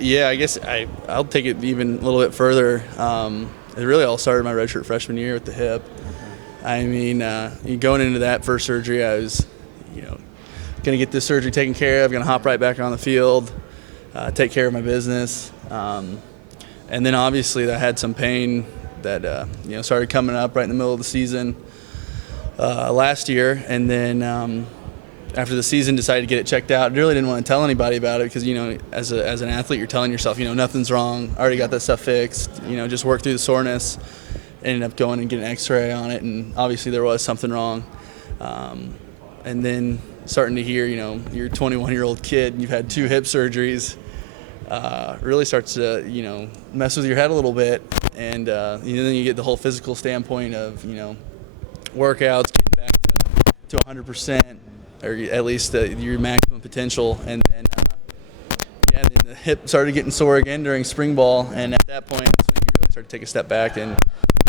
Yeah, I guess I'll take it even a little bit further. It really all started my redshirt freshman year with the hip. I mean, going into that first surgery, I was, going to get this surgery taken care of, going to hop right back on the field, take care of my business. And then obviously I had some pain that, started coming up right in the middle of the season last year. And then after the season, decided to get it checked out. I really didn't want to tell anybody about it because, as an athlete, you're telling yourself, nothing's wrong. I already got that stuff fixed. Just work through the soreness. Ended up going and getting an x-ray on it, and obviously there was something wrong. And then starting to hear, you're a 21-year-old kid and you've had 2 hip surgeries, really starts to, mess with your head a little bit. And then you get the whole physical standpoint of, workouts, getting back to 100%, or at least your maximum potential. And then, then the hip started getting sore again during spring ball. And at that point, that's when you really start to take a step back and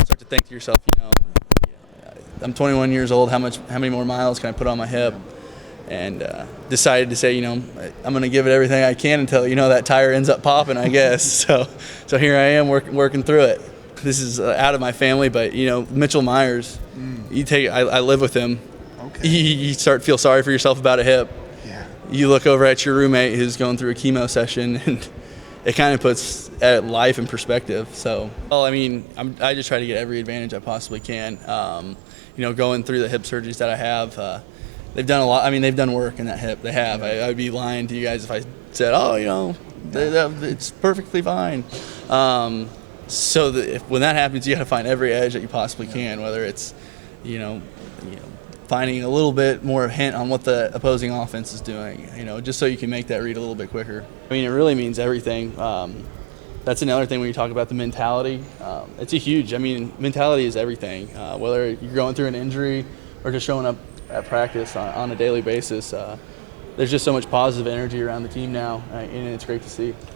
start to think to yourself, I'm 21 years old. How many more miles can I put on my hip? And decided to say, I'm going to give it everything I can until that tire ends up popping, I guess. So here I am working through it. This is out of my family, but Mitchell Myers. I live with him. Okay. You start to feel sorry for yourself about a hip. Yeah. You look over at your roommate who's going through a chemo session, and it kind of puts life in perspective. So, I just try to get every advantage I possibly can. Going through the hip surgeries that I have, they've done a lot. They've done work in that hip. They have. I'd be lying to you guys if I said, it's perfectly fine. So when that happens, you got to find every edge that you possibly can, whether it's, finding a little bit more hint on what the opposing offense is doing, just so you can make that read a little bit quicker. It really means everything. That's another thing when you talk about the mentality. It's a huge, mentality is everything. Whether you're going through an injury or just showing up at practice on a daily basis, there's just so much positive energy around the team now, and it's great to see.